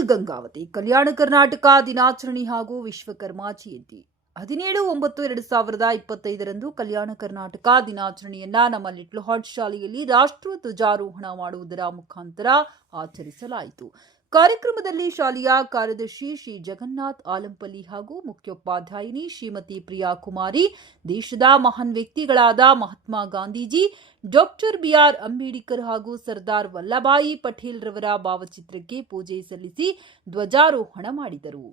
ಕುಲ್ ಗಂಗಾವತಿ ಕಲ್ಯಾಣ ಕರ್ನಾಟಕ ದಿನಾಚರಣೆ ಹಾಗೂ ವಿಶ್ವಕರ್ಮ ಜಯಂತಿ 17/9/2025ರಂದು ಕಲ್ಯಾಣ ಕರ್ನಾಟಕ ದಿನಾಚರಣೆಯನ್ನ ನಮ್ಮ ಲಿಟ್ಲ್ ಹಾರ್ಟ್ ಶಾಲೆಯಲ್ಲಿ ರಾಷ್ಟ್ರ ಧ್ವಜಾರೋಹಣ ಮಾಡುವುದರ ಮುಖಾಂತರ ಆಚರಿಸಲಾಯಿತು. ಕಾರ್ಯಕ್ರಮದಲ್ಲಿ ಶಾಲೆಯ ಕಾರ್ಯದರ್ಶಿ ಶ್ರೀ ಜಗನ್ನಾಥ್ ಆಲಂಪಲ್ಲಿ ಹಾಗೂ ಮುಖ್ಯೋಪಾಧ್ಯಾಯಿನಿ ಶ್ರೀಮತಿ ಪ್ರಿಯಾ ಕುಮಾರಿ ದೇಶದ ಮಹಾನ್ ವ್ಯಕ್ತಿಗಳಾದ ಮಹಾತ್ಮ ಗಾಂಧೀಜಿ, ಡಾಕ್ಟರ್ ಬಿಆರ್ ಅಂಬೇಡ್ಕರ್ ಹಾಗೂ ಸರ್ದಾರ್ ವಲ್ಲಭಾಯಿ ಪಟೇಲ್ ರವರ ಭಾವಚಿತ್ರಕ್ಕೆ ಪೂಜೆ ಸಲ್ಲಿಸಿ ಧ್ವಜಾರೋಹಣ ಮಾಡಿದರು.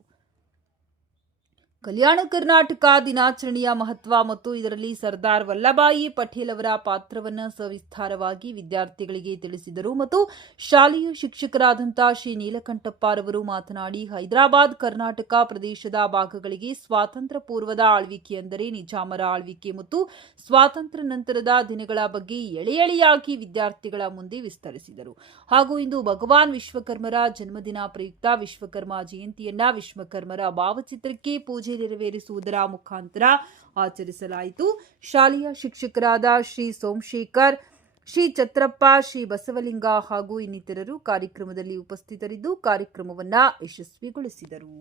ಕಲ್ಯಾಣ ಕರ್ನಾಟಕ ದಿನಾಚರಣೆಯ ಮಹತ್ವ ಮತ್ತು ಇದರಲ್ಲಿ ಸರ್ದಾರ್ ವಲ್ಲಭಾಯಿ ಪಟೇಲ್ ಅವರ ಪಾತ್ರವನ್ನು ಸವಿಸ್ತಾರವಾಗಿ ವಿದ್ಯಾರ್ಥಿಗಳಿಗೆ ತಿಳಿಸಿದರು ಮತ್ತು ಶಾಲೆಯ ಶಿಕ್ಷಕರಾದಂತಹ ಶ್ರೀ ನೀಲಕಂಠಪ್ಪರವರು ಮಾತನಾಡಿ, ಹೈದರಾಬಾದ್ ಕರ್ನಾಟಕ ಪ್ರದೇಶದ ಭಾಗಗಳಿಗೆ ಸ್ವಾತಂತ್ರ್ಯ ಪೂರ್ವದ ಆಳ್ವಿಕೆ ಅಂದರೆ ನಿಜಾಮರ ಆಳ್ವಿಕೆ ಮತ್ತು ಸ್ವಾತಂತ್ರ್ಯ ನಂತರದ ದಿನಗಳ ಬಗ್ಗೆ ಎಳೆಯಾಗಿ ವಿದ್ಯಾರ್ಥಿಗಳ ಮುಂದೆ ವಿಸ್ತರಿಸಿದರು. ಹಾಗೂ ಇಂದು ಭಗವಾನ್ ವಿಶ್ವಕರ್ಮರ ಜನ್ಮದಿನ ಪ್ರಯುಕ್ತ ವಿಶ್ವಕರ್ಮ ಜಯಂತಿಯನ್ನ ವಿಶ್ವಕರ್ಮರ ಭಾವಚಿತ್ರಕ್ಕೆ ಪೂಜೆ ನೆರವೇರಿಸುವುದರ ಮುಖಾಂತರ ಆಚರಿಸಲಾಯಿತು. ಶಾಲೆಯ ಶಿಕ್ಷಕರಾದ ಶ್ರೀ ಸೋಮಶೇಖರ್, ಶ್ರೀ ಛತ್ರಪ್ಪ, ಶ್ರೀ ಬಸವಲಿಂಗ ಹಾಗೂ ಇನ್ನಿತರರು ಕಾರ್ಯಕ್ರಮದಲ್ಲಿ ಉಪಸ್ಥಿತರಿದ್ದು ಕಾರ್ಯಕ್ರಮವನ್ನು ಯಶಸ್ವಿಗೊಳಿಸಿದರು.